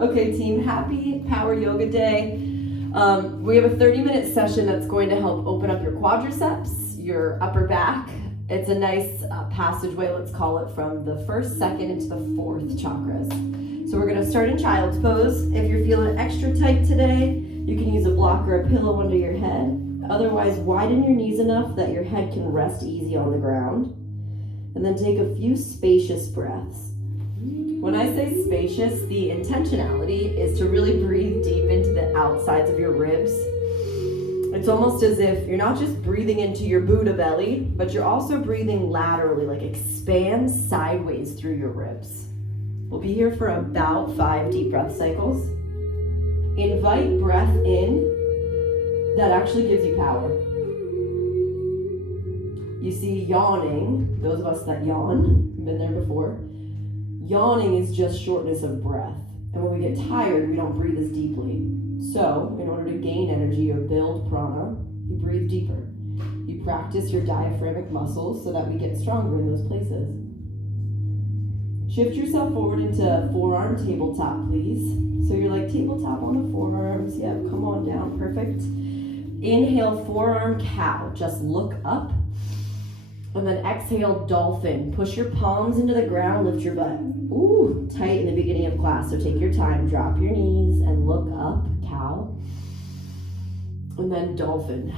Okay, team, happy Power Yoga Day. We have a 30-minute session that's going to help open up your quadriceps, your upper back. It's a nice passageway, let's call it, from the first, second, into the fourth chakras. So we're going to start in child's pose. If you're feeling extra tight today, you can use a block or a pillow under your head. Otherwise, widen your knees enough that your head can rest easy on the ground. And then take a few spacious breaths. When I say spacious, the intentionality is to really breathe deep into the outsides of your ribs. It's almost as if you're not just breathing into your Buddha belly, but you're also breathing laterally, like expand sideways through your ribs. We'll be here for about 5 deep breath cycles. Invite breath in that actually gives you power. You see, yawning, those of us that yawn, been there before, yawning is just shortness of breath. And when we get tired, we don't breathe as deeply. So, in order to gain energy or build prana, you breathe deeper. You practice your diaphragmatic muscles so that we get stronger in those places. Shift yourself forward into forearm tabletop, please. So you're like tabletop on the forearms. Yeah, come on down, perfect. Inhale, forearm cow, just look up. And then exhale, dolphin. Push your palms into the ground, lift your butt. Ooh, tight in the beginning of class, so take your time. Drop your knees and look up, cow. And then dolphin.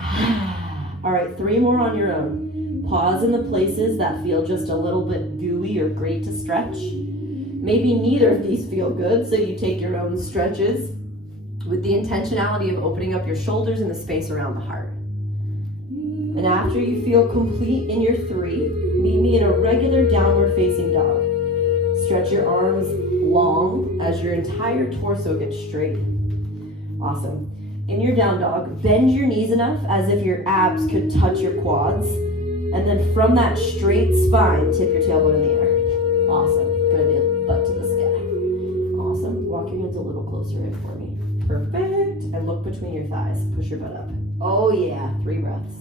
All right, 3 more on your own. Pause in the places that feel just a little bit gooey or great to stretch. Maybe neither of these feel good, so you take your own stretches with the intentionality of opening up your shoulders and the space around the heart. And after you feel complete in your 3, meet me in a regular downward facing dog. Stretch your arms long as your entire torso gets straight. Awesome. In your down dog, bend your knees enough as if your abs could touch your quads. And then from that straight spine, tip your tailbone in the air. Awesome. Good. Butt to the sky. Awesome. Walk your hands a little closer in for me. Perfect. And look between your thighs. Push your butt up. Oh yeah. 3 breaths.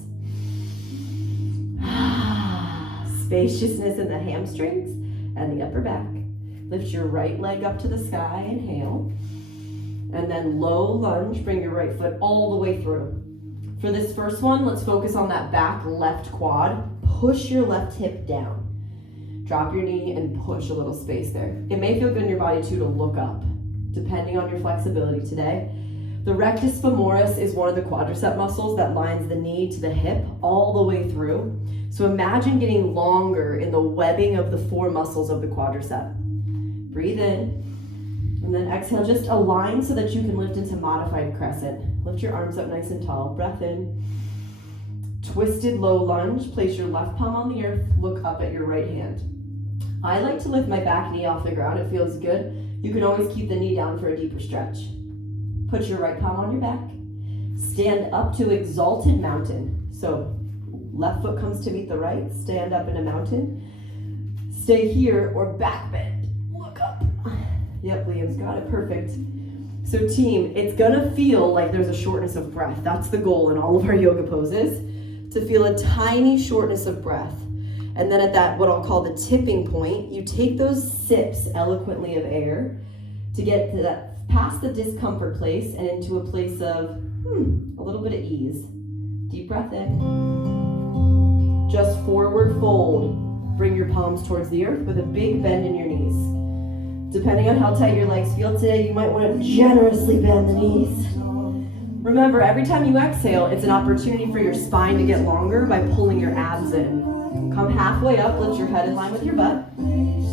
Spaciousness in the hamstrings and the upper back. Lift your right leg up to the sky, inhale. And then low lunge, bring your right foot all the way through. For this first one, let's focus on that back left quad. Push your left hip down. Drop your knee and push a little space there. It may feel good in your body too to look up, depending on your flexibility today. The rectus femoris is one of the quadricep muscles that lines the knee to the hip all the way through. So imagine getting longer in the webbing of the 4 muscles of the quadricep. Breathe in, and then exhale, just align so that you can lift into modified crescent. Lift your arms up nice and tall, breath in. Twisted low lunge, place your left palm on the earth, look up at your right hand. I like to lift my back knee off the ground, it feels good. You can always keep the knee down for a deeper stretch. Put your right palm on your back. Stand up to exalted mountain. So left foot comes to meet the right, stand up in a mountain. Stay here or back bend. Look up. Yep, Liam's got it, perfect. So team, it's gonna feel like there's a shortness of breath. That's the goal in all of our yoga poses, to feel a tiny shortness of breath. And then at that, what I'll call the tipping point, you take those sips eloquently of air to get to that past the discomfort place and into a place of a little bit of ease. Deep breath in. Just forward fold. Bring your palms towards the earth with a big bend in your knees. Depending on how tight your legs feel today, you might want to generously bend the knees. Remember, every time you exhale, it's an opportunity for your spine to get longer by pulling your abs in. Come halfway up, lift your head in line with your butt.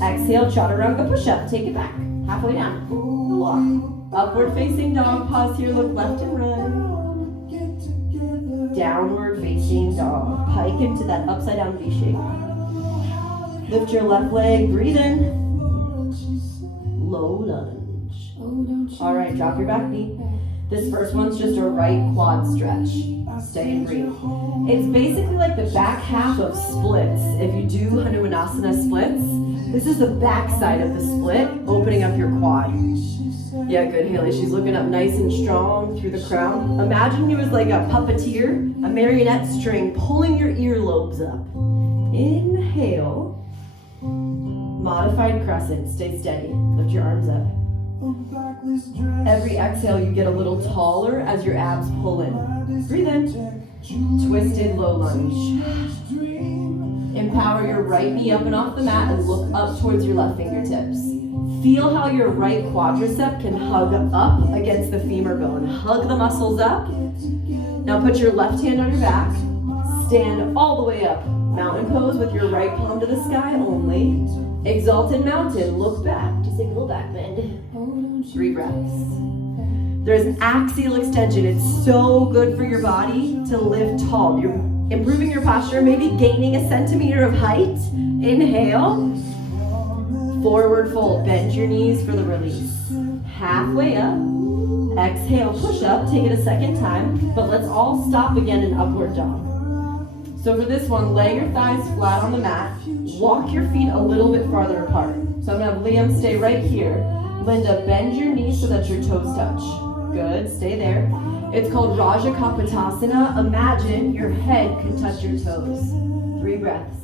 Exhale, chaturanga push-up. Take it back. Halfway down. Walk. Upward facing dog. Pause here, look left and right. Downward facing dog. Pike into that upside down V shape. Lift your left leg, breathe in. Low lunge. All right, drop your back knee. This first one's just a right quad stretch. Stay and breathe. It's basically like the back half of splits. If you do Hanumanasana splits, this is the back side of the split, opening up your quad. Yeah, good, Haley. She's looking up nice and strong through the crown. Imagine you as like a puppeteer, a marionette string, pulling your earlobes up. Inhale. Modified crescent. Stay steady. Lift your arms up. Every exhale, you get a little taller as your abs pull in. Breathe in. Twisted low lunge. Empower your right knee up and off the mat and look up towards your left fingertips. Feel how your right quadricep can hug up against the femur bone. Hug the muscles up. Now put your left hand on your back. Stand all the way up. Mountain pose with your right palm to the sky only. Exalted mountain. Look back. Just take a little back bend. 3 breaths. There's axial extension. It's so good for your body to live tall. You're improving your posture, maybe gaining a centimeter of height. Inhale. Forward fold. Bend your knees for the release. Halfway up. Exhale, push up. Take it a second time. But let's all stop again in upward dog. So for this one, lay your thighs flat on the mat. Walk your feet a little bit farther apart. So I'm going to have Liam stay right here. Linda, bend your knees so that your toes touch. Good, stay there. It's called Rajakapotasana. Imagine your head can touch your toes. 3 breaths.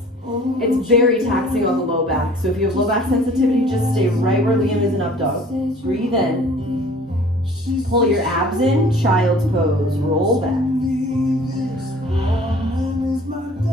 It's very taxing on the low back. So if you have low back sensitivity, just stay right where Liam is in up dog. Breathe in. Pull your abs in, child's pose. Roll back.